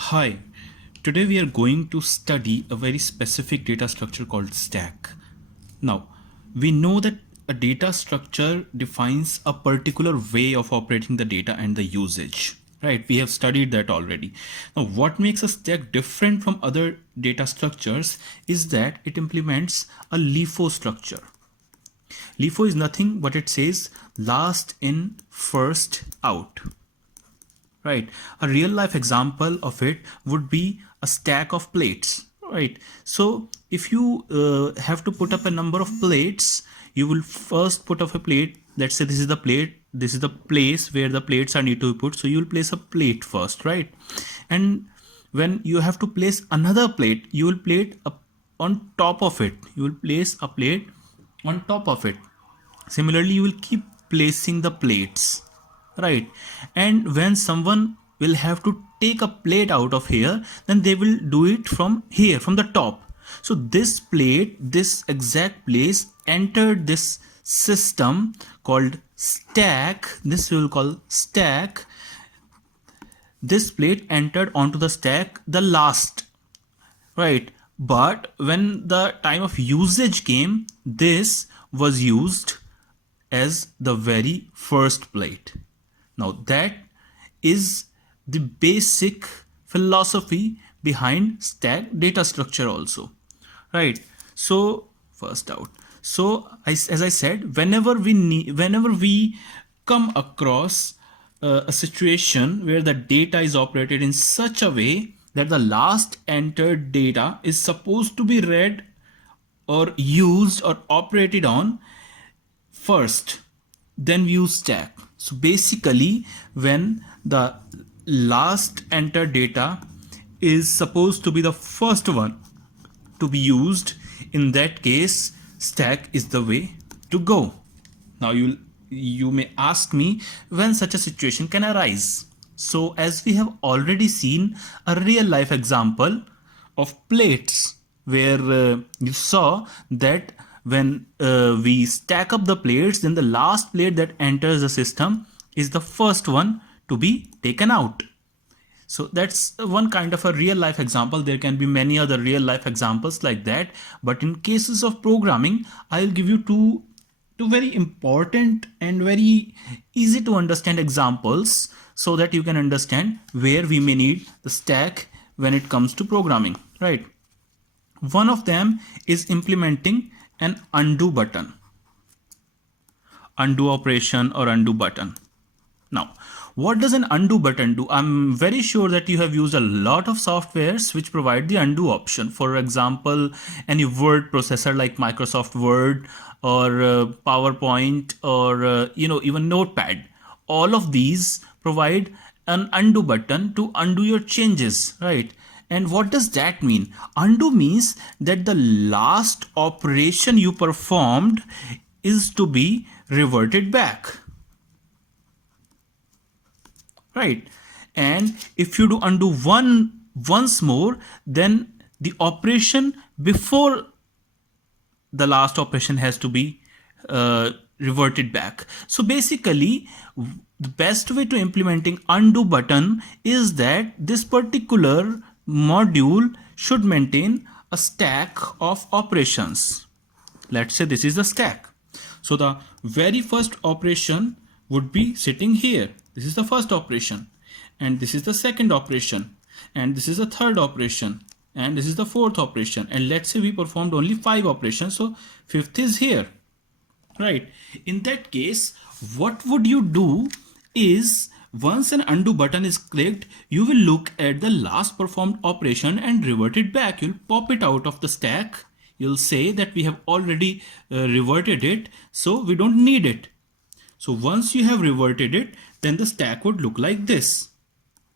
Hi, today we are going to study a very specific data structure called stack. Now, we know that a data structure defines a particular way of operating the data and the usage. Right, we have studied that already. Now, what makes a stack different from other data structures is that it implements a LIFO structure. LIFO is nothing but it says last in, first out. Right, a real life example of it would be a stack of plates. Right, so if you have to put up a number of plates, you will first put up a plate. Let's say this is the plate, this is the place where the plates are need to be put, so you will place a plate first, right? And when you have to place another plate, you will plate up on top of it, you will place a plate on top of it. Similarly, you will keep placing the plates, right? And when someone will have to take a plate out of here, then they will do it from here, from the top. So this plate, this exact place entered this system called stack. This we will call stack. This plate entered onto the stack the last, right? But when the time of usage came, this was used as the very first plate. Now that is the basic philosophy behind stack data structure also, right? So first out. So as I said, whenever we come across a situation where the data is operated in such a way that the last entered data is supposed to be read or used or operated on first, then we use stack. So basically, when the last entered data is supposed to be the first one to be used, in that case stack is the way to go. Now you may ask me when such a situation can arise. So as we have already seen a real life example of plates where you saw that when we stack up the plates, then the last plate that enters the system is the first one to be taken out. So that's one kind of a real life example. There can be many other real life examples like that, but in cases of programming, I'll give you two very important and very easy to understand examples so that you can understand where we may need the stack when it comes to programming, right? One of them is implementing an undo button, undo operation or undo button. Now, what does an undo button do? I'm very sure that you have used a lot of softwares which provide the undo option. For example, any word processor like Microsoft Word or PowerPoint or even Notepad. All of these provide an undo button to undo your changes, right? And what does that mean? Undo means that the last operation you performed is to be reverted back, right? And if you do undo once more, then the operation before the last operation has to be reverted back. So basically, the best way to implementing undo button is that this particular module should maintain a stack of operations. Let's say this is the stack. So the very first operation would be sitting here. This is the first operation, and this is the second operation, and this is the third operation, and this is the fourth operation. And let's say we performed only 5 operations, so fifth is here, right? In that case, what would you do is, once an undo button is clicked, you will look at the last performed operation and revert it back. You'll pop it out of the stack. You'll say that we have already reverted it, so we don't need it. So once you have reverted it, then the stack would look like this: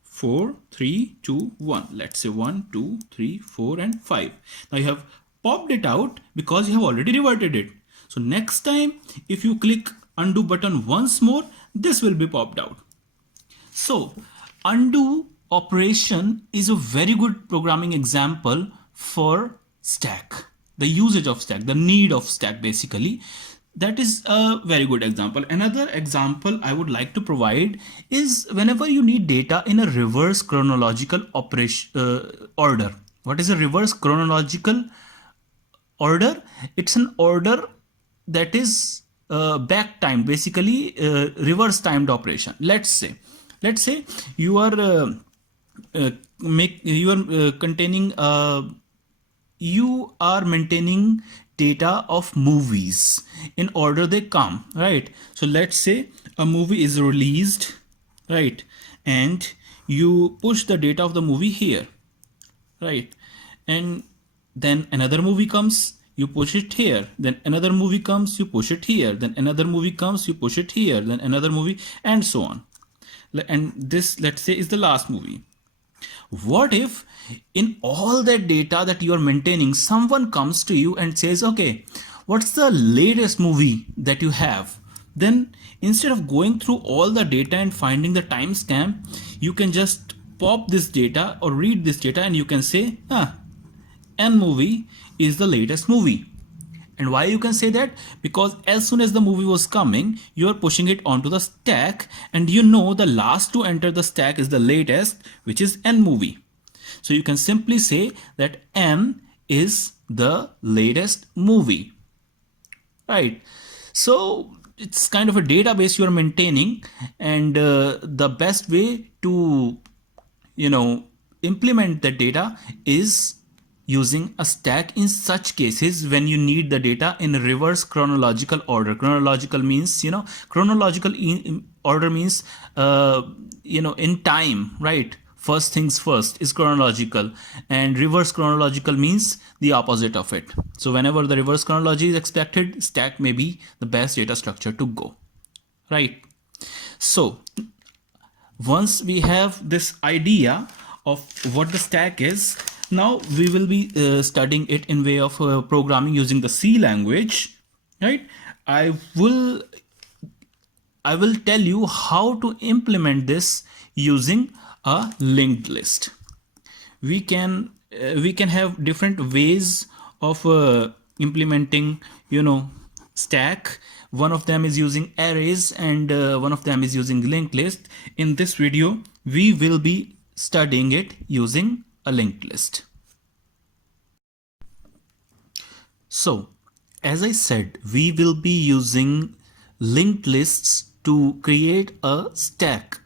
4, 3, 2, 1. Let's say 1, 2, 3, 4, and 5. Now you have popped it out because you have already reverted it. So next time, if you click undo button once more, this will be popped out. So undo operation is a very good programming example for stack, the usage of stack, the need of stack basically. That is a very good example. Another example I would like to provide is whenever you need data in a reverse chronological operation order. What is a reverse chronological order? It's an order that is back timed, basically reverse timed operation. Let's say you are make you are containing you are maintaining data of movies in order they come, right? So let's say a movie is released, right? And you push the data of the movie here, right? And then another movie comes, you push it here, then another movie comes, you push it here, then another movie comes, you push it here, then another movie, and so on. And this, let's say, is the last movie. What if in all that data that you are maintaining, someone comes to you and says, okay, what's the latest movie that you have? Then instead of going through all the data and finding the timestamp, you can just pop this data or read this data and you can say, N movie is the latest movie. And why you can say that? Because as soon as the movie was coming, you are pushing it onto the stack, and you know the last to enter the stack is the latest, which is N movie. So you can simply say that N is the latest movie, right? So it's kind of a database you are maintaining, and the best way to implement the data is using a stack in such cases when you need the data in reverse chronological order. Chronological means chronological order means in time, right? First things first is chronological, and reverse chronological means the opposite of it. So whenever the reverse chronology is expected, stack may be the best data structure to go, right? So once we have this idea of what the stack is, now we will be studying it in way of programming using the C language, right? I will tell you how to implement this using a linked list. We can have different ways of implementing stack. One of them is using arrays, and one of them is using linked list. In this video we will be studying it using a linked list. So as I said, we will be using linked lists to create a stack.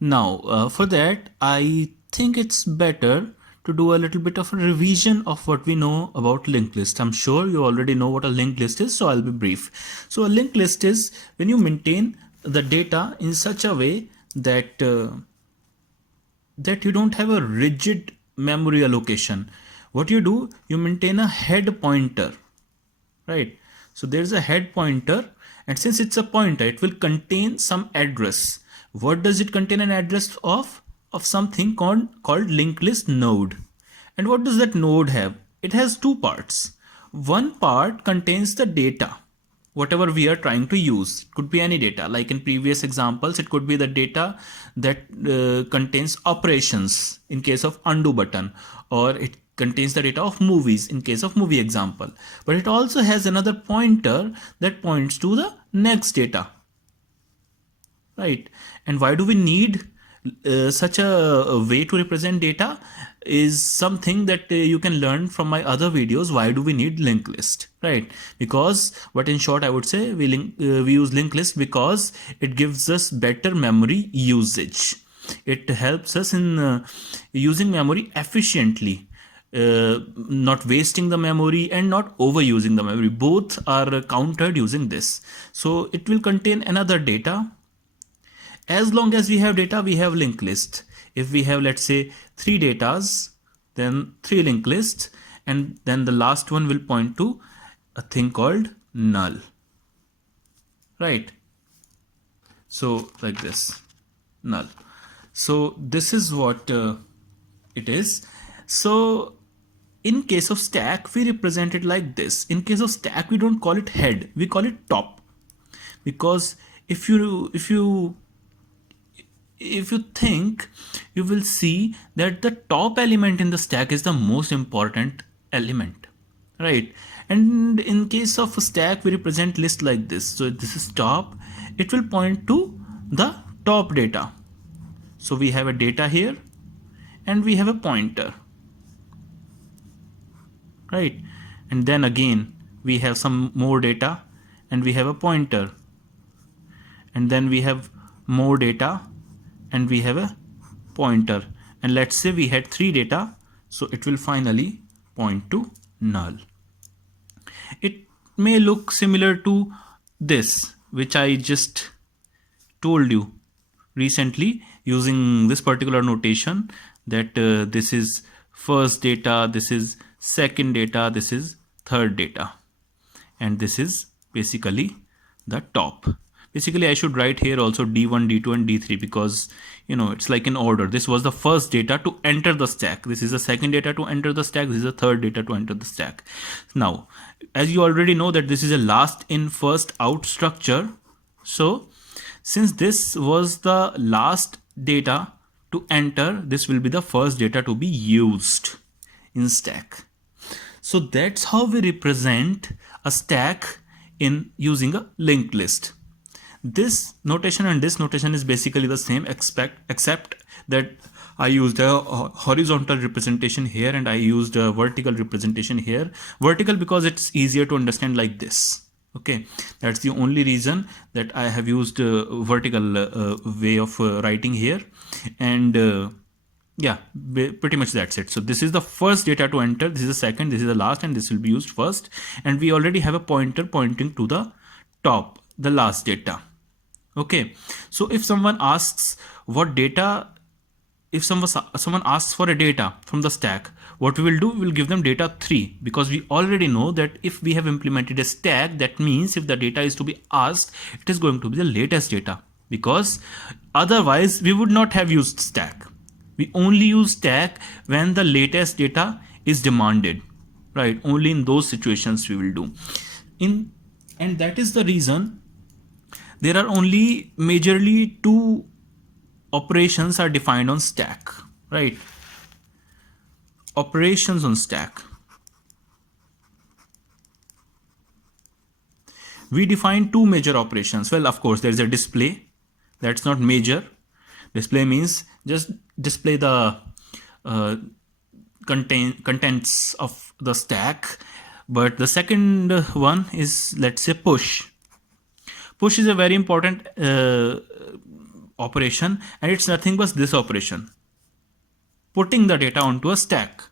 Now for that, I think it's better to do a little bit of a revision of what we know about linked list. I'm sure you already know what a linked list is, so I'll be brief. So a linked list is when you maintain the data in such a way that that you don't have a rigid memory allocation. What you do, you maintain a head pointer, right? So there's a head pointer, and since it's a pointer, it will contain some address. What does it contain an address of? Of something called linked list node. And what does that node have? It has two parts. One part contains the data, whatever we are trying to use. It could be any data, like in previous examples it could be the data that contains operations in case of undo button, or it contains the data of movies in case of movie example. But it also has another pointer that points to the next data, right? And why do we need such a way to represent data is something that you can learn from my other videos. Why do we need linked list, right? Because, what in short I would say, we use linked list because it gives us better memory usage. It helps us in using memory efficiently, not wasting the memory and not overusing the memory. Both are countered using this. So it will contain another data. As long as we have data, we have linked list. If we have, let's say, 3 datas, then 3 linked lists, and then the last one will point to a thing called null, right? So like this, null. So this is what it is. So in case of stack, we represent it like this. In case of stack, we don't call it head, we call it top, because if you think, you will see that the top element in the stack is the most important element, right? And in case of a stack, we represent list like this. So this is top, it will point to the top data. So we have a data here and we have a pointer, right? And then again we have some more data and we have a pointer, and then we have more data and we have a pointer, and let's say we had 3 data, so it will finally point to null. It may look similar to this, which I just told you recently using this particular notation, that this is first data, this is second data, this is third data, and this is basically the top. Basically I should write here also D1, D2 and D3, because it's like in order. This was the first data to enter the stack, this is the second data to enter the stack, this is the third data to enter the stack. Now as you already know that this is a last in first out structure, so since this was the last data to enter, this will be the first data to be used in stack. So that's how we represent a stack in using a linked list. This notation and this notation is basically the same, except that I used a horizontal representation here and I used a vertical representation here. Vertical because it's easier to understand like this. Okay, that's the only reason that I have used a vertical way of writing here. And yeah, pretty much that's it. So this is the first data to enter, this is the second, this is the last, and this will be used first. And we already have a pointer pointing to the top, the last data. Okay, so if someone asks what data, if someone asks for a data from the stack, what we will do, we will give them data 3, because we already know that if we have implemented a stack, that means if the data is to be asked, it is going to be the latest data, because otherwise we would not have used stack. We only use stack when the latest data is demanded, right? Only in those situations we will do. And that is the reason there are only majorly 2 operations are defined on stack, right? Operations on stack. We define 2 major operations. Well, of course, there's a display. That's not major. Display means just display the contents of the stack. But the second one is, let's say, push. Push is a very important operation, and it's nothing but this operation, putting the data onto a stack,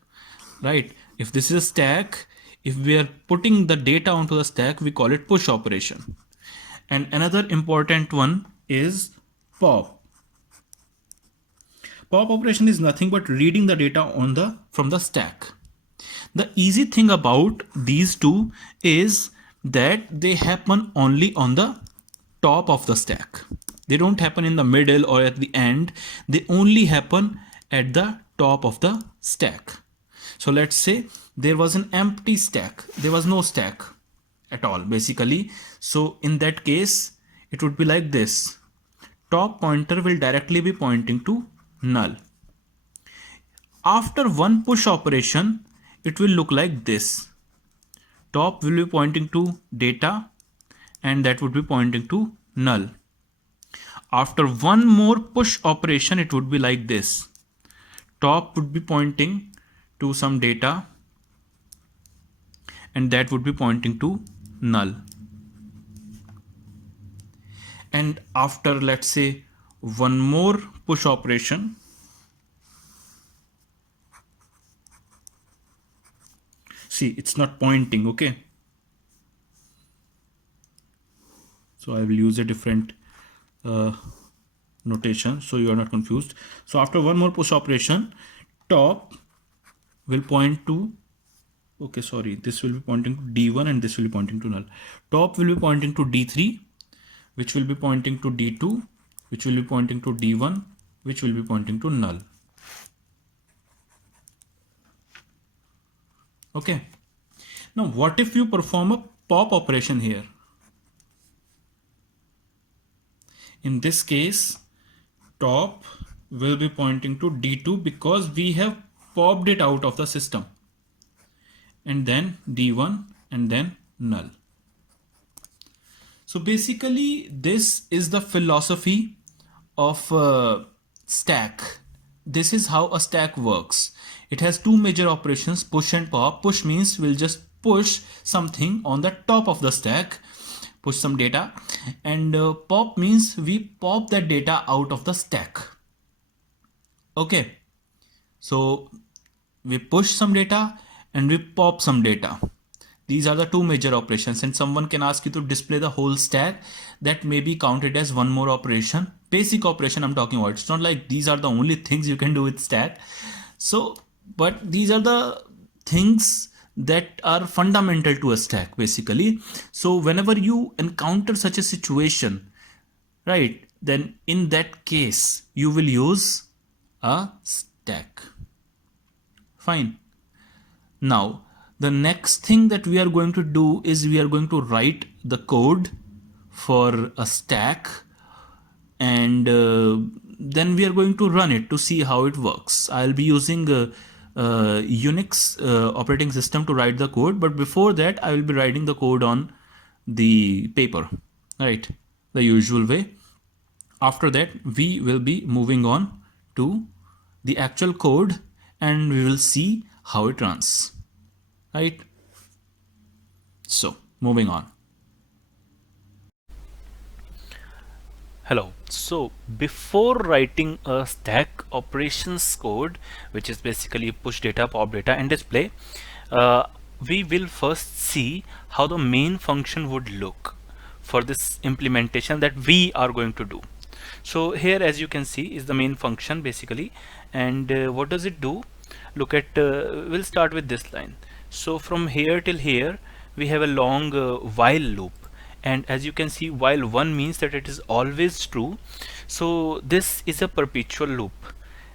right? If this is a stack, if we are putting the data onto the stack, we call it push operation. And another important one is pop. Pop operation is nothing but reading the data from the stack. The easy thing about these two is that they happen only on the top of the stack. They don't happen in the middle or at the end. They only happen at the top of the stack. So let's say there was an empty stack. There was no stack at all, basically. So in that case, it would be like this. Top pointer will directly be pointing to null. After one push operation, it will look like this. Top will be pointing to data, and that would be pointing to null. After one more push operation, it would be like this. Top would be pointing to some data, and that would be pointing to null. And after, let's say, one more push operation, see, it's not pointing, okay? So I will use a different notation so you are not confused. So after one more push operation, top will point to, okay, sorry, this will be pointing to D1 and this will be pointing to null. Top will be pointing to D3, which will be pointing to D2, which will be pointing to D1, which will be pointing to null. Okay. Now, what if you perform a pop operation here? In this case, top will be pointing to D2 because we have popped it out of the system. And then D1 and then null. So basically, this is the philosophy of stack. This is how a stack works. It has two major operations, push and pop. Push means we'll just push something on the top of the stack, push some data, and pop means we pop that data out of the stack. Okay, so we push some data and we pop some data. These are the two major operations, and someone can ask you to display the whole stack. That may be counted as one more operation. Basic operation I'm talking about. It's not like these are the only things you can do with stack. So, but these are the things that are fundamental to a stack basically. So whenever you encounter such a situation, right, then in that case you will use a stack. Fine. Now, the next thing that we are going to do is we are going to write the code for a stack, and then we are going to run it to see how it works. I'll be using Unix operating system to write the code, but before that I will be writing the code on the paper, right, the usual way. After that we will be moving on to the actual code and we will see how it runs, right? So moving on. Hello. So before writing a stack operations code, which is basically push data, pop data, and display, we will first see how the main function would look for this implementation that we are going to do. So here, as you can see, is the main function basically, and what does it do? Look at, we'll start with this line. So from here till here, we have a long while loop, and as you can see, while 1 means that it is always true, so this is a perpetual loop.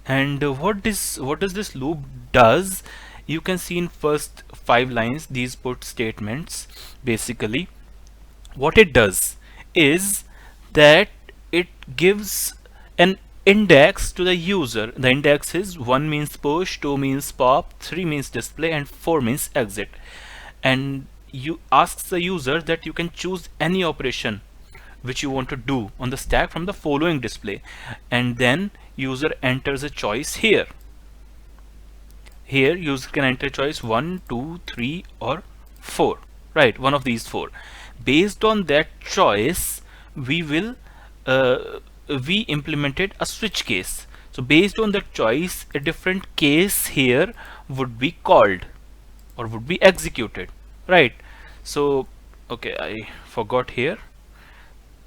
And what does this loop does, you can see in first 5 lines, these put statements. Basically what it does is that it gives an index to the user. The index is 1 means push, 2 means pop, 3 means display, and 4 means exit. And you asks the user that you can choose any operation which you want to do on the stack from the following display, and then user enters a choice here. Here user can enter choice 1, 2, 3 or 4, right, one of these 4. Based on that choice, we implemented a switch case. So based on that choice, a different case here would be called or would be executed, right? So okay, I forgot here.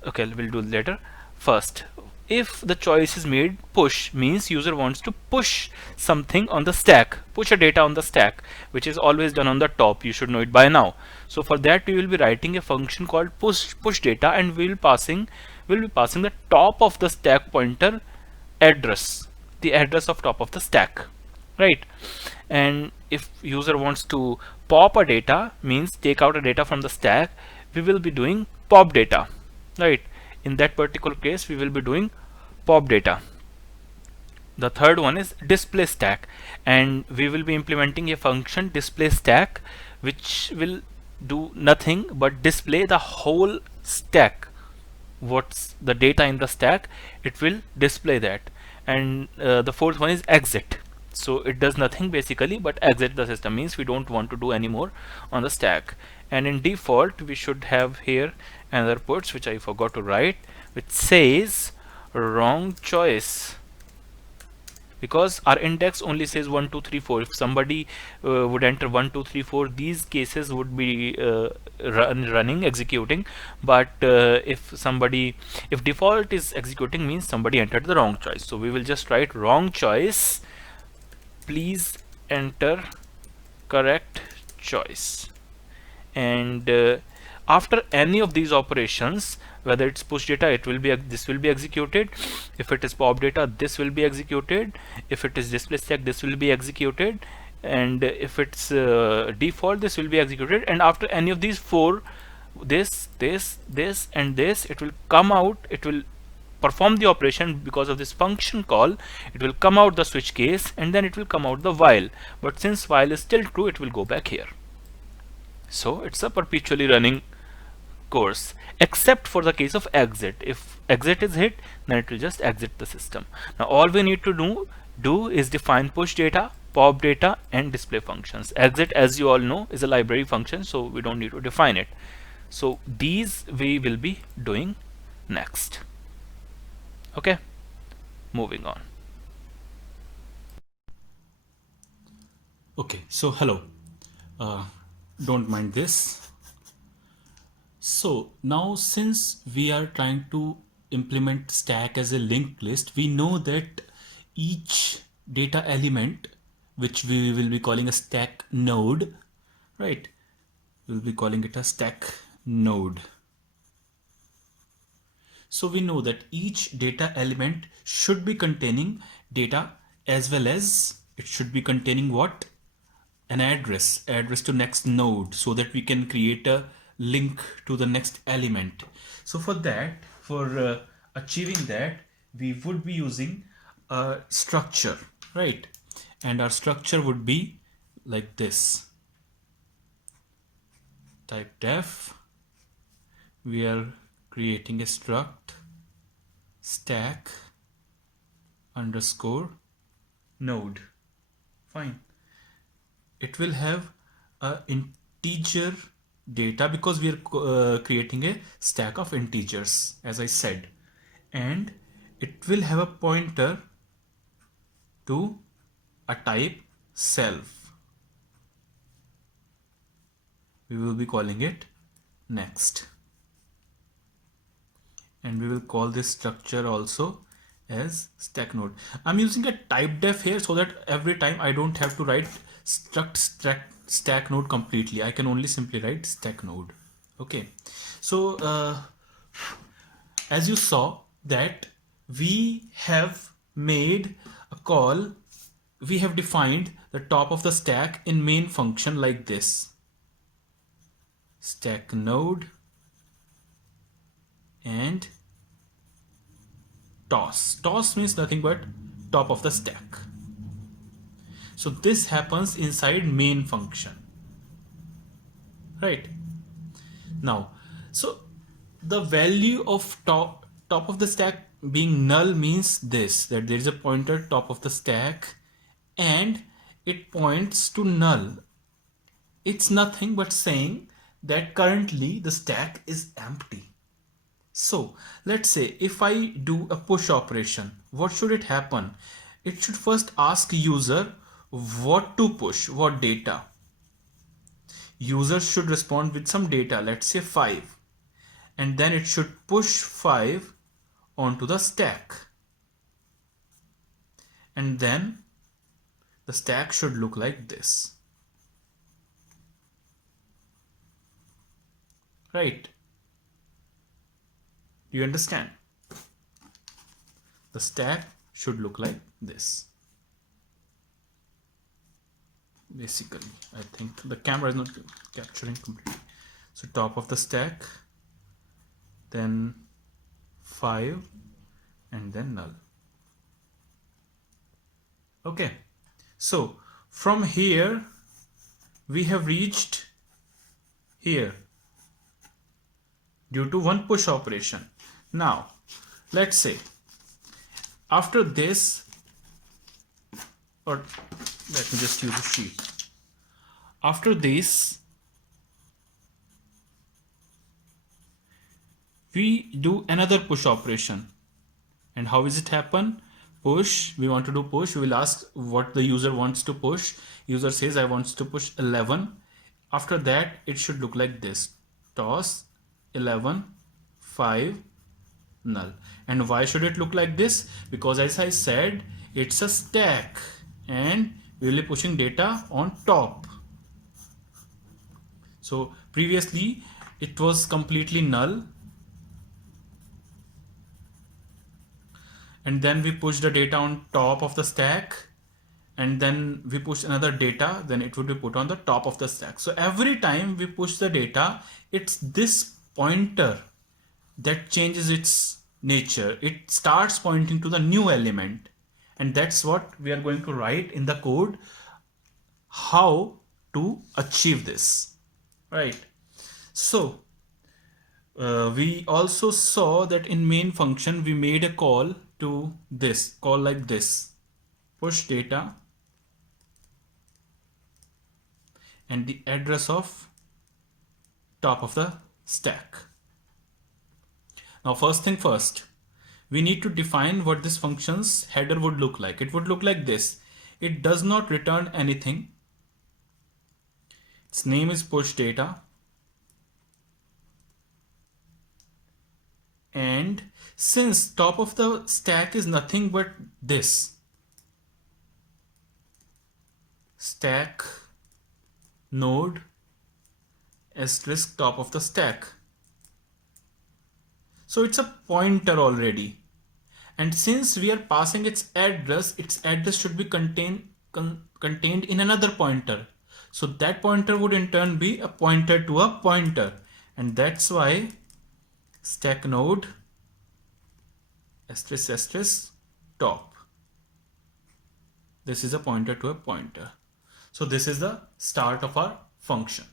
Okay, we'll do later. First, if the choice is made push, means user wants to push something on the stack, push a data on the stack, which is always done on the top. You should know it by now. So for that we will be writing a function called push data, and we'll be passing the top of the stack pointer address, the address of top of the stack, right? And if user wants to pop a data, means take out a data from the stack, we will be doing pop data, right? In that particular case we will be doing pop data. The third one is display stack, and we will be implementing a function display stack, which will do nothing but display the whole stack. What's the data in the stack, it will display that. And the fourth one is exit. So it does nothing basically but exit the system, means we don't want to do any more on the stack. And in default we should have here another puts, which I forgot to write, which says wrong choice, because our index only says 1 2 3 4. If somebody would enter 1 2 3 4, these cases would be running, executing. But if default is executing, means somebody entered the wrong choice. So we will just write wrong choice, please enter correct choice. And after any of these operations, whether it's push data, this will be executed. If it is pop data, this will be executed. If it is display stack, this will be executed. And if it's default, this will be executed. And after any of these 4, this and this, it will come out, it will perform the operation. Because of this function call, it will come out the switch case, and then it will come out the while. But since while is still true, it will go back here. So it's a perpetually running course, except for the case of exit. If exit is hit, then it will just exit the system. Now all we need to do is define push data, pop data, and display functions. Exit, as you all know, is a library function, so we don't need to define it. So these we will be doing next. Okay, moving on. Okay, so hello. Uh, don't mind this. So now since we are trying to implement stack as a linked list, we know that each data element, which we will be calling a stack node, right? We'll be calling it a stack node. So we know that each data element should be containing data, as well as it should be containing what? An address to next node, so that we can create a link to the next element. So for that, for achieving that, we would be using a structure, right? And our structure would be like this. Type def, we are creating a struct stack underscore node. Fine. It will have a integer data because we are creating a stack of integers, as I said, and it will have a pointer to a type self. We will be calling it next, and we will call this structure also as stack node. I'm using a type def here so that every time I don't have to write struct stack node completely. I can only simply write stack node. Okay, so as you saw that we have made a call, we have defined the top of the stack in main function like this: stack node and toss means nothing but top of the stack. So this happens inside main function, right? Now, so the value of top of the stack being null means this, that there is a pointer top of the stack and it points to null. It's nothing but saying that currently the stack is empty. So let's say if I do a push operation, what should it happen? It should first ask user what to push, what data. User should respond with some data, let's say 5, and then it should push 5 onto the stack, and then the stack should look like this, right? Do you understand? The stack should look like this. Basically, I think the camera is not capturing completely. So top of the stack, then 5, and then null. Okay, so from here we have reached here due to one push operation. Now let's say after this, or let me just use a sheet. After this, we do another push operation. And how is it happen? Push, we want to do push. We will ask what the user wants to push. User says I wants to push 11. After that, it should look like this: toss 11, 5, null. And why should it look like this? Because as I said, it's a stack and we will be pushing data on top. So previously it was completely null, and then we push the data on top of the stack, and then we push another data, then it would be put on the top of the stack. So every time we push the data, it's this pointer that changes its nature. It starts pointing to the new element, and that's what we are going to write in the code, how to achieve this. right? So we also saw that in main function we made a call to this, call like this, push data and the address of top of the stack. Now first thing first, we need to define what this function's header would look like. It would look like this. It does not return anything. Its name is push data, and since top of the stack is nothing but this stack node asterisk top of the stack, so it's a pointer already, and since we are passing its address should be contained in another pointer, so that pointer would in turn be a pointer to a pointer, and that's why stack node asterisk asterisk top, this is a pointer to a pointer. So this is the start of our function.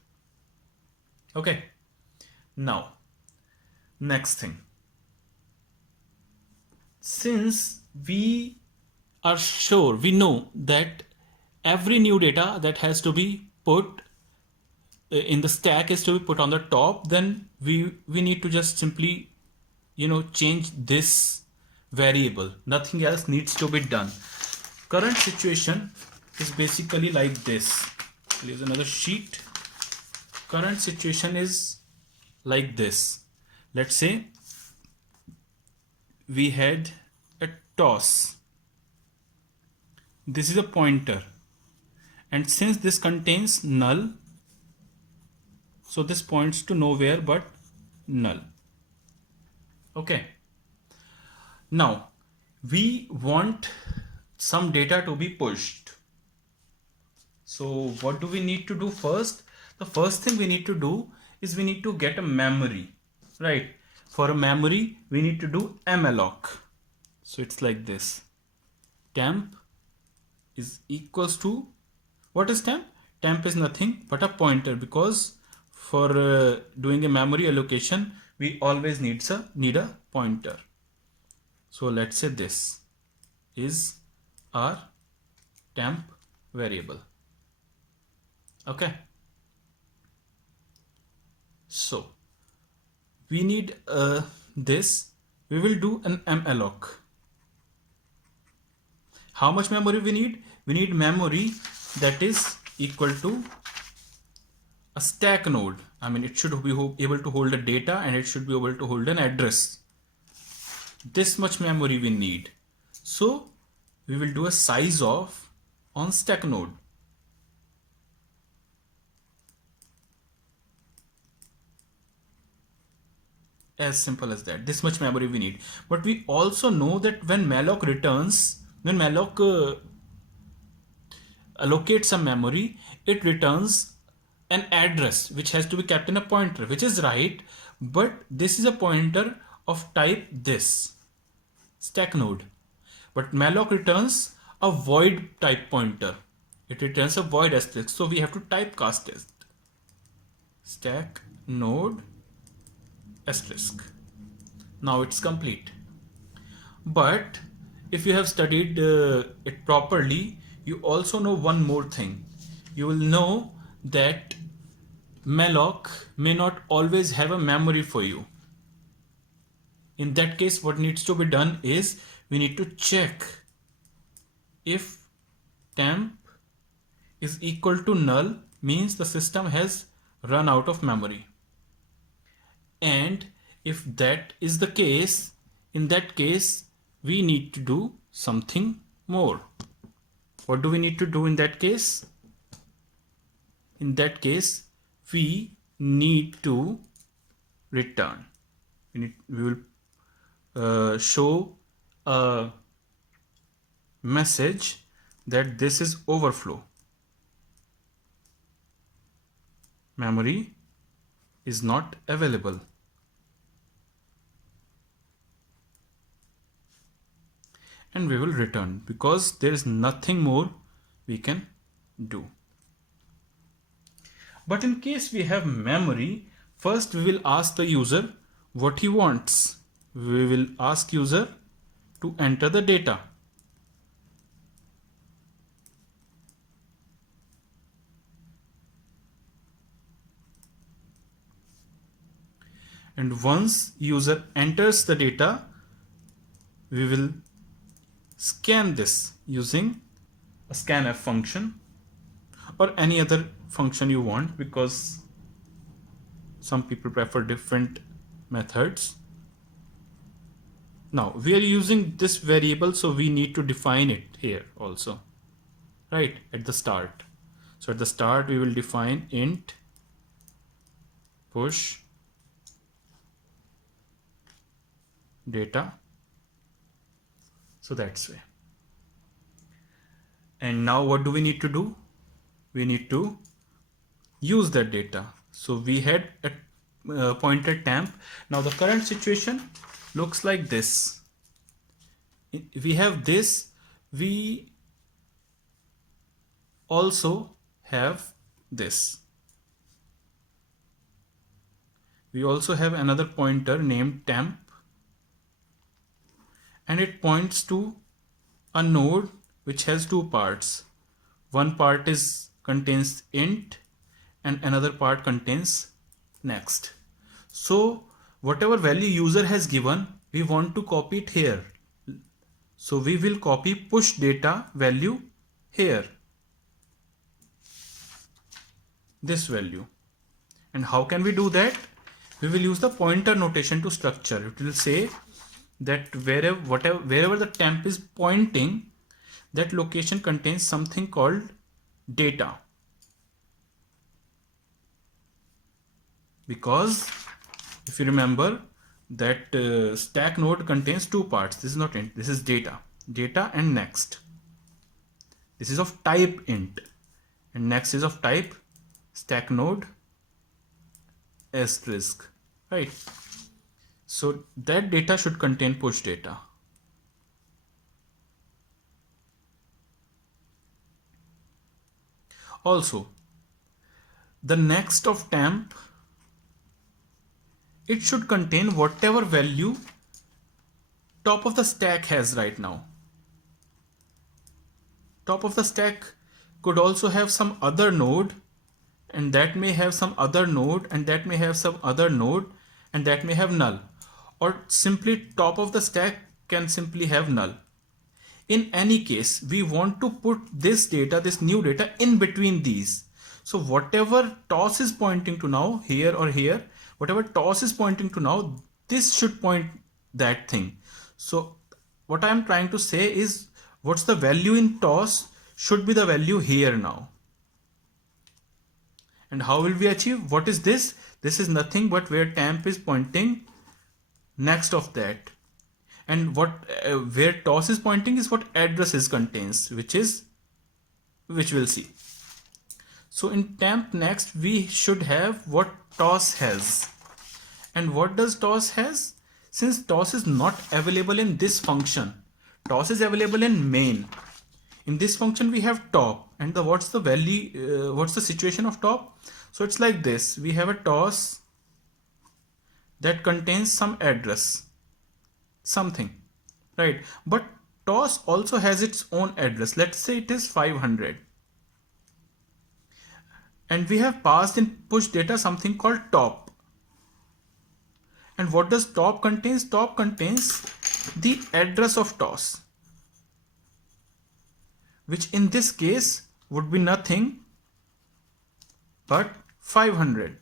Okay, now next thing, since we are sure, we know that every new data that has to be put in the stack is to be put on the top, then we need to just simply change this variable. Nothing else needs to be done. Current situation is basically like this. I'll use another sheet. Current situation is like this. Let's say we had a toss. This is a pointer, and since this contains null, so this points to nowhere but null. Okay, now we want some data to be pushed. So what do we need to do first? The first thing we need to do is we need to get a memory, right? For a memory we need to do malloc. So it's like this. Temp is equals to, what is temp? Temp is nothing but a pointer, because for doing a memory allocation we always need a pointer. So let's say this is our temp variable. Okay, so we need this. We will do an malloc. How much memory we need? We need memory that is equal to a stack node. I mean, it should be able to hold a data, and it should be able to hold an address. This much memory we need. So we will do a size of on stack node. As simple as that. This much memory we need. But we also know that when malloc allocates some memory, it returns an address which has to be kept in a pointer, which is right, but this is a pointer of type this stack node. But malloc returns a void type pointer. It returns a void asterisk, so we have to typecast it. Stack node asterisk. Now it's complete. But if you have studied it properly, you also know one more thing. You will know that malloc may not always have a memory for you. In that case, what needs to be done is we need to check if temp is equal to null, means the system has run out of memory. And if that is the case, in that case we need to do something more. What do we need to do in that case? In that case we need to return. We will show a message that this is overflow. Memory is not available. And we will return, because there is nothing more we can do. But in case we have memory, first we will ask the user what he wants. We will ask user to enter the data. And once user enters the data, we will scan this using a scanf function or any other function you want, because some people prefer different methods. Now we are using this variable, so we need to define it here also, right, at the start. So at the start we will define int push data. So that's way. And now what do we need to do? We need to use that data. So we had a pointer temp. Now the current situation looks like this. We have this. We also have this. We also have another pointer named temp, and it points to a node which has two parts. One part contains int and another part contains next. So whatever value user has given, we want to copy it here. So we will copy push data value here, this value. And how can we do that? We will use the pointer notation to structure. It will say that wherever the temp is pointing, that location contains something called data. Because if you remember that stack node contains two parts. This is not int, this is data and next. This is of type int and next is of type stack node asterisk, right? So that data should contain push data. Also, the next of temp, it should contain whatever value top of the stack has right now. Top of the stack could also have some other node, and that may have some other node, and that may have some other node, and that may have null. Or simply top of the stack can simply have null. In any case, we want to put this data, this new data, in between these. So whatever toss is pointing to now, here or here, whatever toss is pointing to now, this should point that thing. So what I am trying to say is, what's the value in toss should be the value here now. And how will we achieve? What is this? This is nothing but where temp is pointing next of that. And what where toss is pointing is what addresses contains, which we'll see. So in temp next we should have what toss has. And what does toss has? Since toss is not available in this function, toss is available in main. In this function we have top, and what's the value, what's the situation of top? So it's like this. We have a toss that contains some address, something, right? But toss also has its own address. Let's say it is 500. And we have passed in push data something called top. And what does top contains? Top contains the address of toss, which in this case would be nothing but 500.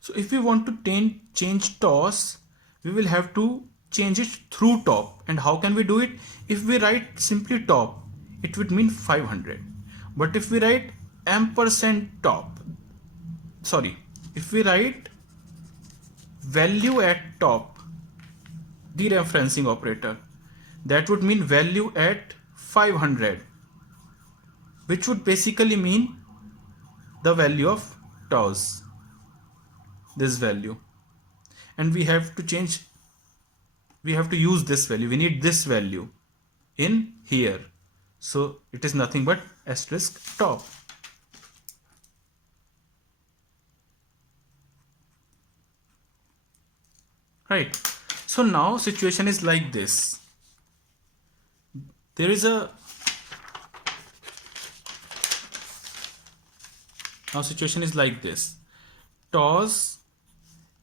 So if we want to change toss, we will have to change it through top. And how can we do it? If we write simply top, it would mean 500. But if we write ampersand top, sorry, if we write value at top, dereferencing operator, that would mean value at 500, which would basically mean the value of toss, this value. And we have to change, we have to use this value, we need this value in here. So it is nothing but asterisk top. right? So now situation is like this. There is a now situation is like this. TOS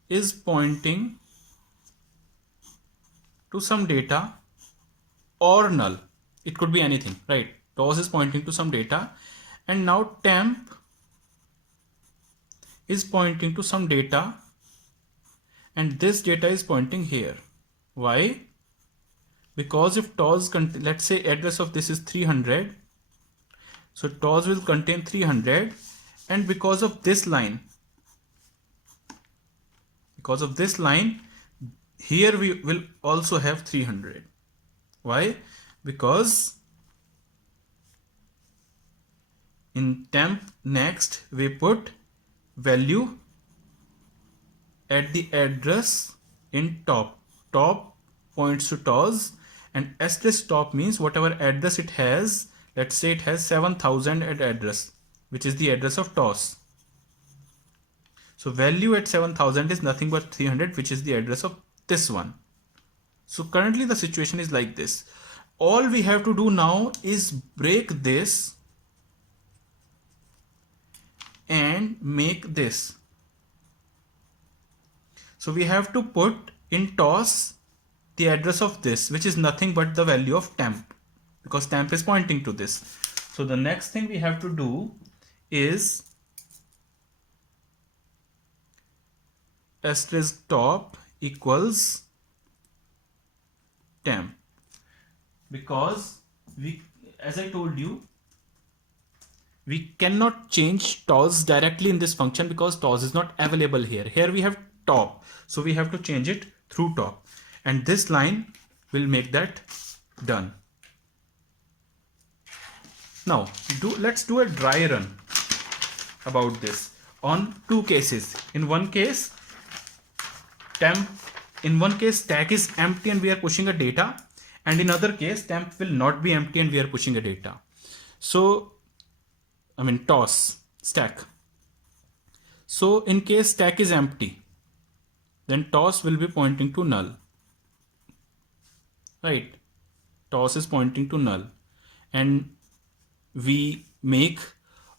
is pointing to some data or null. It could be anything, right? TOS is pointing to some data, and now temp is pointing to some data, and this data is pointing here. Why? Because if TOS, let's say address of this is 300, so TOS will contain 300, and because of this line, here we will also have 300. Why? Because in temp next we put value at the address in top. Top points to TOS, and asterisk top means whatever address it has. Let's say it has 7000 at address, which is the address of TOS. So value at 7000 is nothing but 300, which is the address of this one. So currently the situation is like this. All we have to do now is break this and make this. So we have to put in TOS the address of this, which is nothing but the value of temp, because temp is pointing to this. So the next thing we have to do is asterisk top equals temp, because we, as I told you, we cannot change TOS directly in this function because TOS is not available here. Here we have top, so we have to change it through top, and this line will make that done. Now let's do a dry run about this on two cases. In one case stack is empty and we are pushing a data, and in other case temp will not be empty and we are pushing a data. So I mean TOS stack. So in case stack is empty, then TOS will be pointing to null, right? TOS is pointing to null, and we make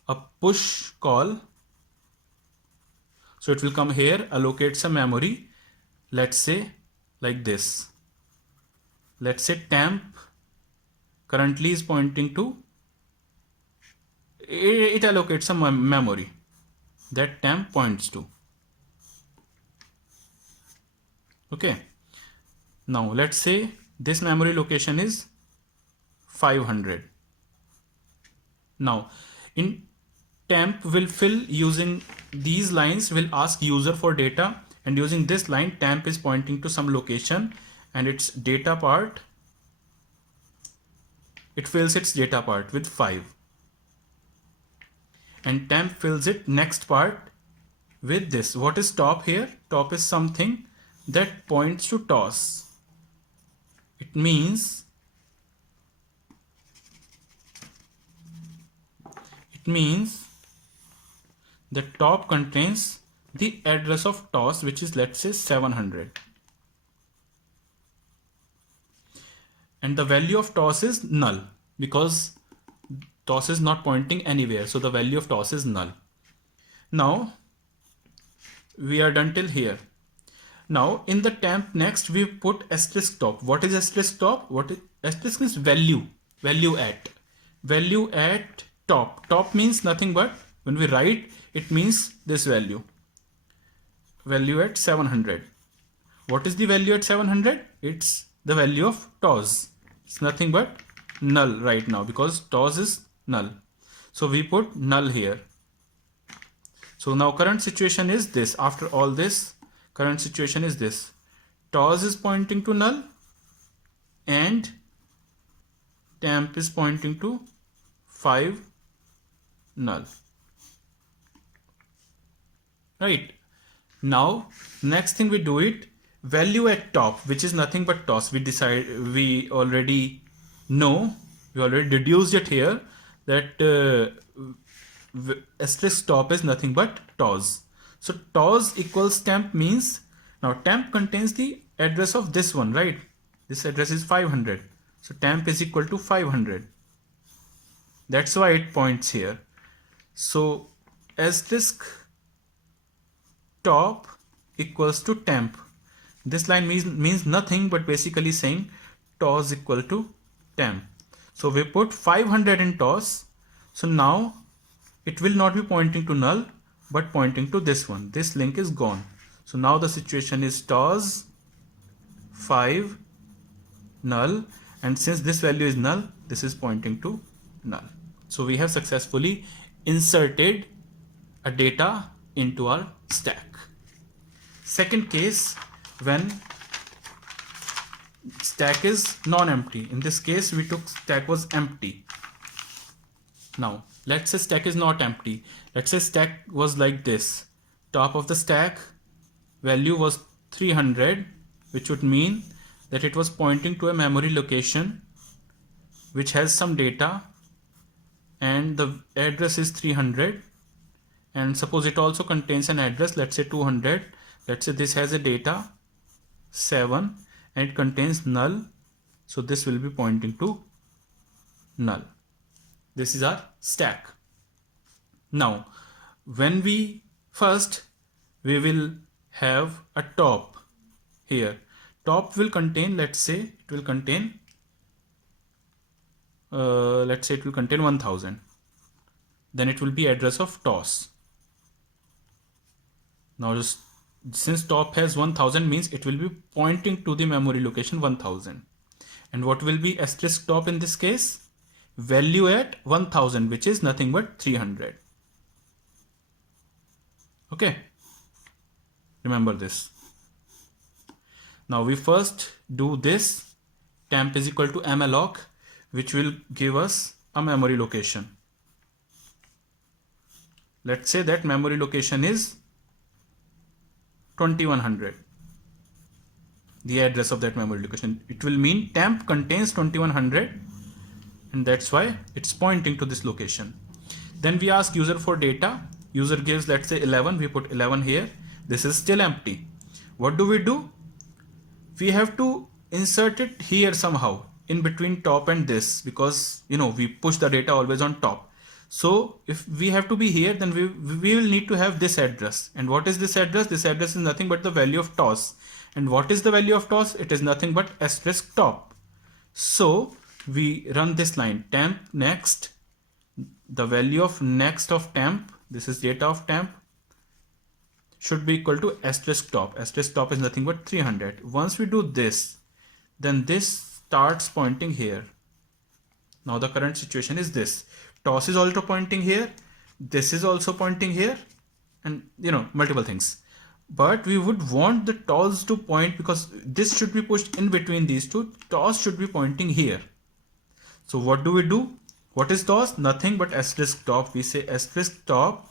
a push call. So it will come here, allocate some memory, let's say like this. Let's say temp currently is pointing to, it allocates some memory that temp points to. Okay, now let's say this memory location is 500. Now in temp will fill using these lines, will ask user for data, and using this line temp is pointing to some location and its data part, it fills its data part with 5, and temp fills it next part with this. What is top here? Top is something that points to TOS. It means the top contains the address of TOS, which is, let's say, 700, and the value of TOS is null because TOS is not pointing anywhere, so the value of TOS is null. Now we are done till here. Now in the temp next we put asterisk top. What is asterisk top? Asterisk is value at top. Top means nothing but, when we write, it means this value at 700. What is the value at 700? It's the value of TOS. It's nothing but null right now because TOS is null. So we put null here. So now current situation is this. After all this, current situation is this. TOS is pointing to null and temp is pointing to 5 null. Right. Now next thing we do it, value at top, which is nothing but TOS. We already know, we already deduced it here that asterisk top is nothing but TOS. So TOS equals temp means Now temp contains the address of this one, right? This address is 500. So temp is equal to 500. That's why it points here. So asterisk top equals to temp. This line means nothing but basically saying TOS equal to temp. So we put 500 in TOS. So now it will not be pointing to null but pointing to this one. This link is gone. So now the situation is TOS 5 null, and since this value is null, this is pointing to null. So we have successfully inserted a data into our stack. Second case, when stack is non-empty. In this case, we took stack was empty. Now, let's say stack is not empty. Let's say stack was like this. Top of the stack value was 300, which would mean that it was pointing to a memory location which has some data, and the address is 300, and suppose it also contains an address, let's say 200. Let's say this has a data 7 and it contains null, so this will be pointing to null. This is our stack. Now when we will have a top here. Top will contain, let's say it will contain 1000. Then it will be address of TOS. Now just since top has 1000 means it will be pointing to the memory location 1000. And what will be asterisk top in this case? Value at 1000, which is nothing but 300. Okay, remember this. Now we first do this. Temp is equal to malloc, which will give us a memory location. Let's say that memory location is 2100. The address of that memory location. It will mean temp contains 2100, and that's why it's pointing to this location. Then we ask user for data. User gives, let's say 11. We put 11 here. This is still empty. What do? We have to insert it here somehow in between top and this, because we push the data always on top. So if we have to be here, then we will need to have this address. And what is this address? This address is nothing but the value of TOS. And what is the value of TOS? It is nothing but asterisk top. So we run this line, temp next, the value of next of temp, this is data of temp, should be equal to asterisk top. Asterisk top is nothing but 300. Once we do this, then this starts pointing here. Now the current situation is this. TOS is also pointing here. This is also pointing here, and multiple things. But we would want the TOS to point, because this should be pushed in between these two. TOS should be pointing here. So what do? What is TOS? Nothing but asterisk top. We say asterisk top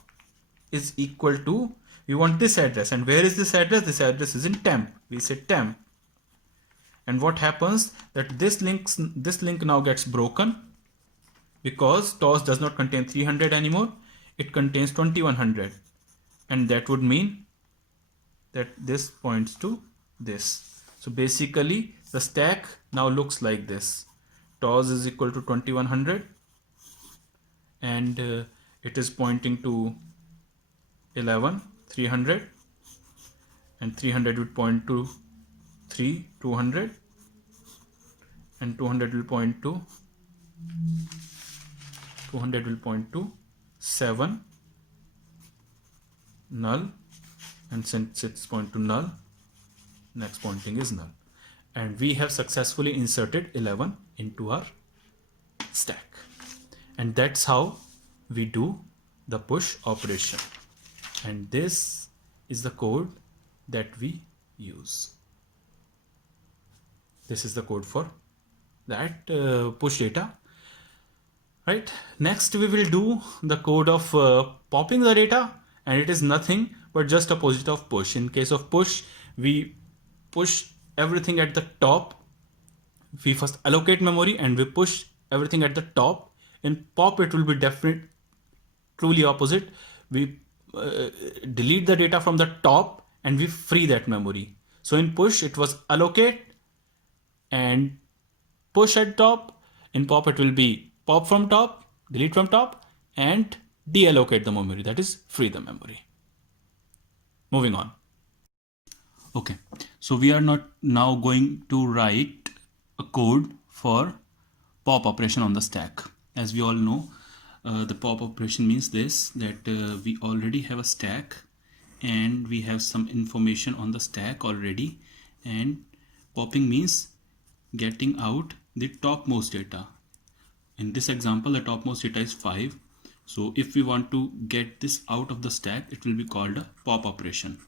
is equal to, we want this address. And where is this address? This address is in temp. We say temp. And what happens that this link now gets broken, because TOS does not contain 300 anymore. It contains 2100. And that would mean that this points to this. So basically the stack now looks like this. TOS is equal to 2100, and it is pointing to 11, 300, and 300 would point to 3, 200, and 200 will point to 7, null, and since it's point to null, next pointing is null. And we have successfully inserted 11 into our stack. And that's how we do the push operation. And this is the code that we use. This is the code for that push data. Right. Next we will do the code of popping the data, and it is nothing but just opposite of push. In case of push, we push everything at the top. We first allocate memory and we push everything at the top. In pop, it will be truly opposite. We delete the data from the top and we free that memory. So in push, it was allocate and push at top. In pop, it will be pop from top, delete from top, and deallocate the memory, that is free the memory. Moving on. Okay, so we are not now going to write a code for pop operation on the stack. As we all know, the pop operation means this, that we already have a stack and we have some information on the stack already, and popping means getting out the topmost data. In this example, the topmost data is 5. So if we want to get this out of the stack, it will be called a pop operation.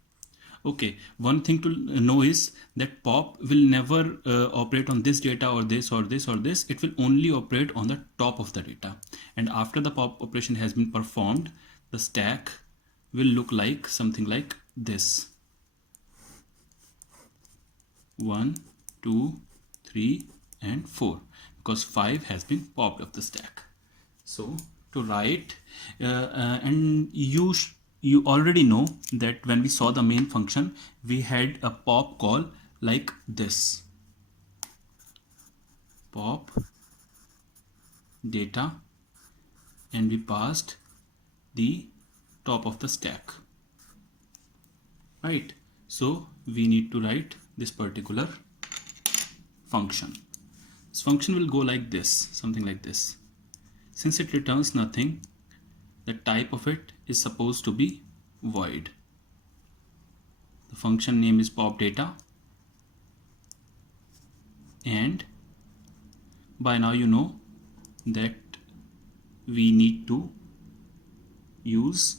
Okay, one thing to know is that pop will never operate on this data or this or this or this. It will only operate on the top of the data. And after the pop operation has been performed, the stack will look like something like this. 1, 2, 3, and 4, because 5 has been popped off the stack. So to write, and you already know that when we saw the main function, we had a pop call like this: pop data, and we passed the top of the stack, right? So we need to write this particular function. This function will go like this, something like this. Since it returns nothing, the type of it is supposed to be void. The function name is pop data, and by now you know that we need to use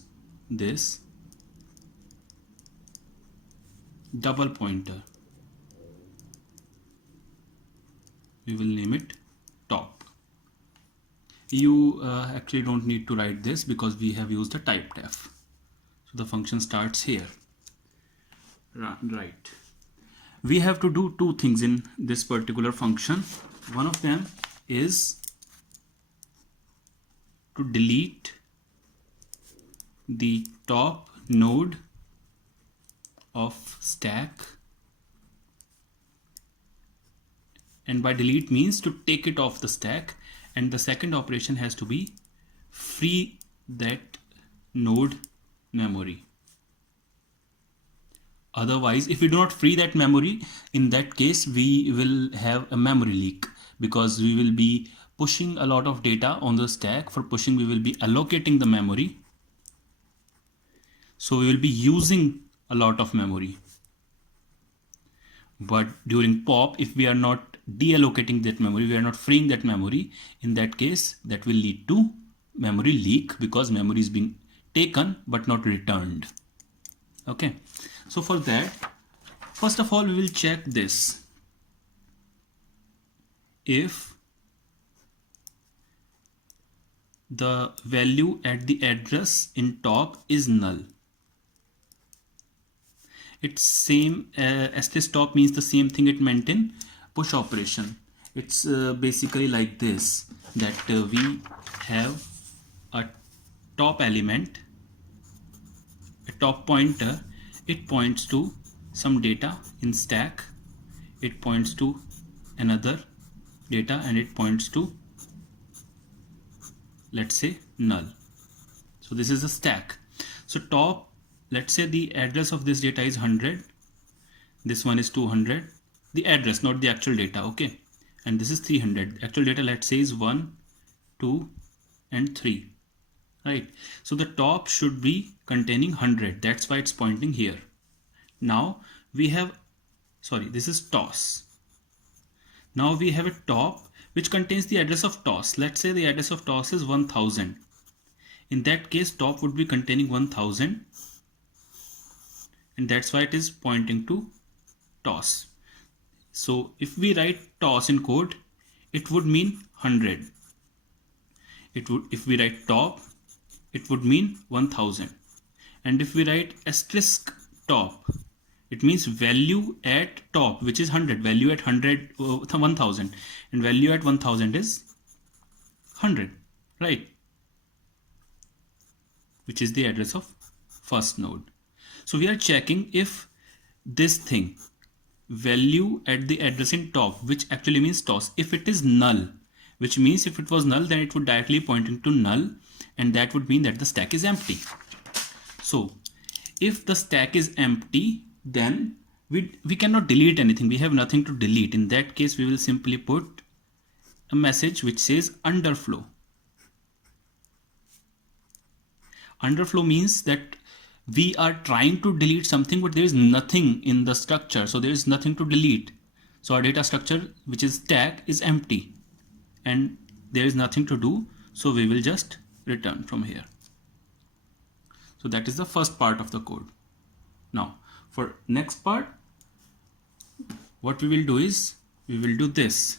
this double pointer. We will name it top. You actually don't need to write this because we have used a type def. So the function starts here. Right. We have to do two things in this particular function. One of them is to delete the top node of stack, and by delete means to take it off the stack, and the second operation has to be free that node memory. Otherwise, if we do not free that memory, in that case we will have a memory leak, because we will be pushing a lot of data on the stack. For pushing, we will be allocating the memory, so we will be using a lot of memory. But during pop, if we are not deallocating that memory, we are not freeing that memory, in that case that will lead to memory leak, because memory is being taken but not returned. Okay, so for that, first of all, we will check this: if the value at the address in top is null. It's same as this top means the same thing it meant in push operation. It's basically like this, that we have a top element, a top pointer. It points to some data in stack, it points to another data, and it points to, let's say, null. So this is a stack. So top, let's say the address of this data is 100, this one is 200, the address, not the actual data, okay? And this is 300. Actual data, let's say, is 1, 2, and 3, right? So the top should be containing 100. That's why it's pointing here. Now we have, sorry, this is toss. Now we have a top which contains the address of toss. Let's say the address of toss is 1000. In that case, top would be containing 1000, and that's why it is pointing to toss. So if we write toss in code, it would mean 100. It would, if we write top, it would mean 1000. And if we write asterisk top, it means value at top, which is 100. Value at 100, 1000, and value at 1000 is 100, right? Which is the address of first node. So we are checking if this thing value at the address in top, which actually means toss. If it is null, which means if it was null, then it would directly pointing to null, and that would mean that the stack is empty. So if the stack is empty, then we cannot delete anything. We have nothing to delete. In that case, we will simply put a message which says underflow. Underflow means that we are trying to delete something, but there is nothing in the structure, so there is nothing to delete. So our data structure, which is stack, is empty and there is nothing to do, so we will just return from here. So that is the first part of the code. Now for next part, what we will do is we will do this.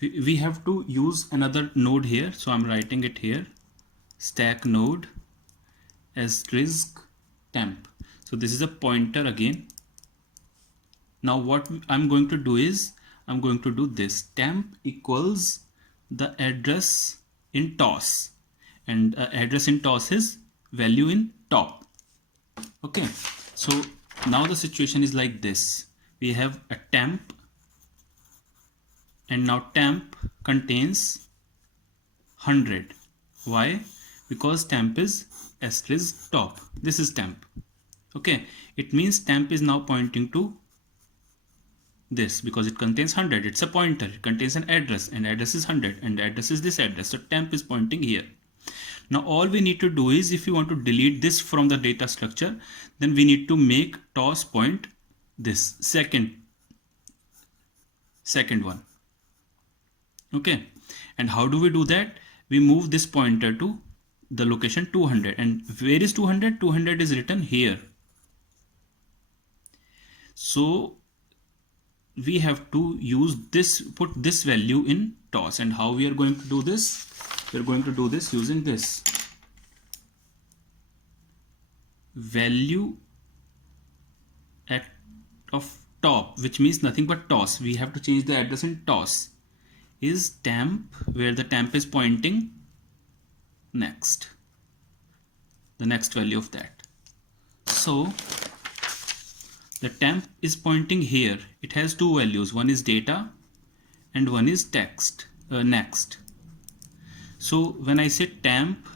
We have to use another node here, so I'm writing it here, stack node asterisk temp. So this is a pointer again. Now what I'm going to do is I'm going to do this, temp equals the address in toss, and address in toss is value in top. Okay, so now the situation is like this. We have a temp, and now temp contains 100. Why? Because temp is asterisk top. This is temp. Okay, it means temp is now pointing to this because it contains 100. It's a pointer, it contains an address, and address is 100, and address is this address, so temp is pointing here. Now all we need to do is, if you want to delete this from the data structure, then we need to make toss point this second one. Okay, and how do we do that? We move this pointer to the location 200, and where is 200? 200 is written here. So we have to use this, put this value in toss. And how we are going to do this? We are going to do this using this value at of top, which means nothing but toss. We have to change the address in toss is temp, where the temp is pointing next, the next value of that. So the temp is pointing here. It has two values, one is data and one is text, next. So when I say temp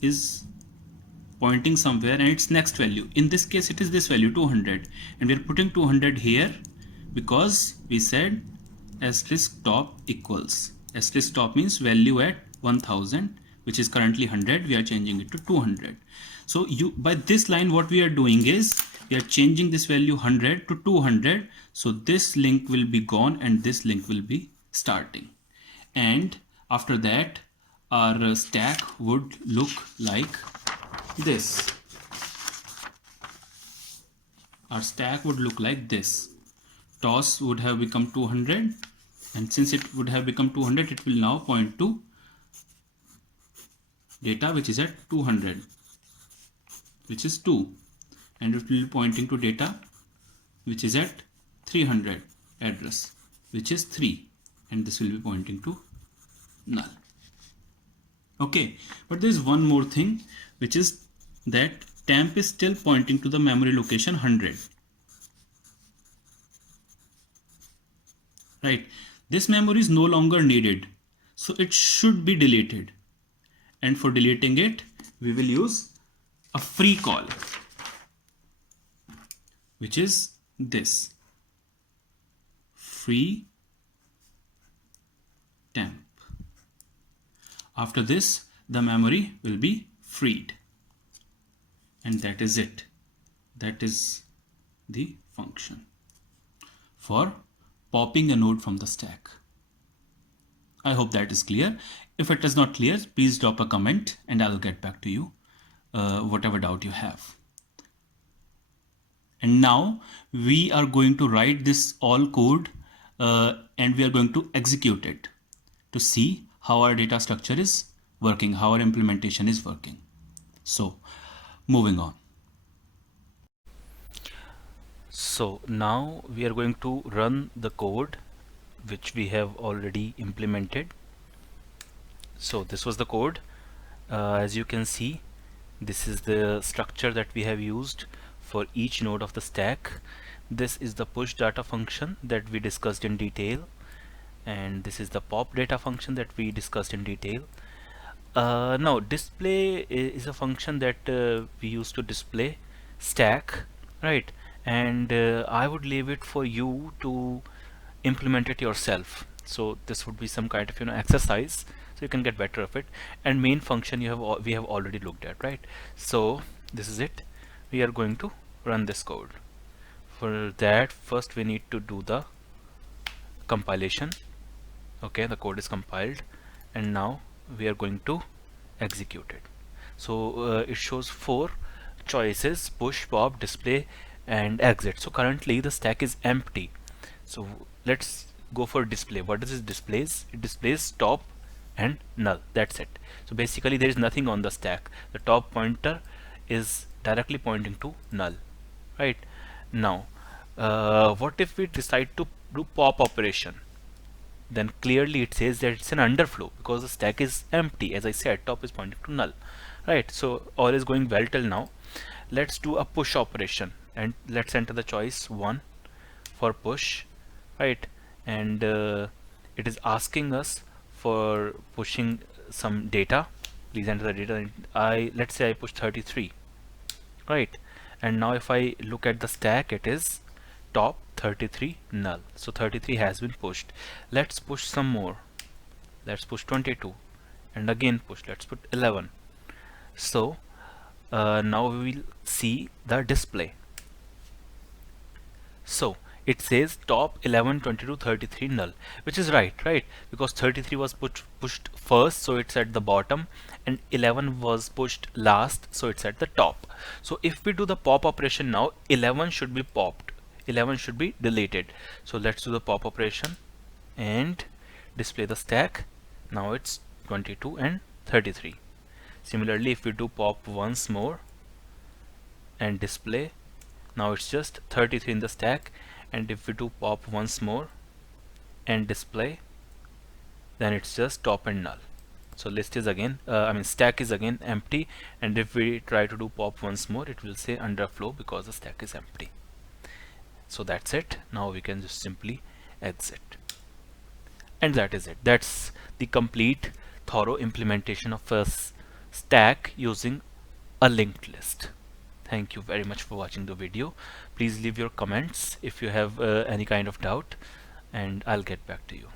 is pointing somewhere and its next value, in this case it is this value 200, and we are putting 200 here because we said asterisk top equals, asterisk top means value at 1000, which is currently 100, we are changing it to 200. So by this line what we are doing is we are changing this value 100 to 200, so this link will be gone and this link will be starting, and after that our stack would look like this. Our stack would look like this. Toss would have become 200, and since it would have become 200, it will now point to data, which is at 200, which is 2, and it will be pointing to data which is at 300, address which is 3, and this will be pointing to null. Okay, but there is one more thing, which is that temp is still pointing to the memory location 100. Right, this memory is no longer needed, so it should be deleted, and for deleting it we will use a free call, which is this free temp. After this the memory will be freed, and that is it. That is the function for popping a node from the stack. I hope that is clear. If it is not clear, please drop a comment and I'll get back to you, whatever doubt you have. And now we are going to write this all code and we are going to execute it to see how our data structure is working, how our implementation is working. So moving on. So now we are going to run the code which we have already implemented. So this was the code. As you can see, this is the structure that we have used for each node of the stack. This is the push data function that we discussed in detail, and this is the pop data function that we discussed in detail. Now display is a function that we use to display stack, right? And I would leave it for you to implement it yourself. So this would be some kind of exercise, so you can get better of it. And main function we have already looked at, right? So this is it. We are going to run this code. For that, first we need to do the compilation. Okay, the code is compiled, and now we are going to execute it. So it shows 4 choices: push, pop, display, and exit. So currently the stack is empty. So let's go for display. What does it displays? It displays top and null. That's it. So basically there is nothing on the stack. The top pointer is directly pointing to null, right? Now what if we decide to do pop operation? Then clearly it says that it's an underflow because the stack is empty. As I said, top is pointing to null, right? So all is going well till now. Let's do a push operation, and let's enter the choice 1 for push, right? And it is asking us for pushing some data. Please enter the data. Let's say I push 33, right? And now if I look at the stack, it is top 33 null. So 33 has been pushed. Let's push some more. Let's push 22 and again push. Let's put 11. So now we will see the display. So it says top 11, 22, 33 null, which is right, because 33 was pushed first, so it's at the bottom, and 11 was pushed last, so it's at the top. So if we do the pop operation now, 11 should be popped, 11 should be deleted. So let's do the pop operation and display the stack. Now it's 22 and 33. Similarly, if we do pop once more and display, now it's just 33 in the stack. And if we do pop once more and display, then it's just top and null. So list is again stack is again empty, and if we try to do pop once more, it will say underflow because the stack is empty. So that's it. Now we can just simply exit, and that is it. That's the complete thorough implementation of a stack using a linked list. Thank you very much for watching the video. Please leave your comments if you have any kind of doubt, and I'll get back to you.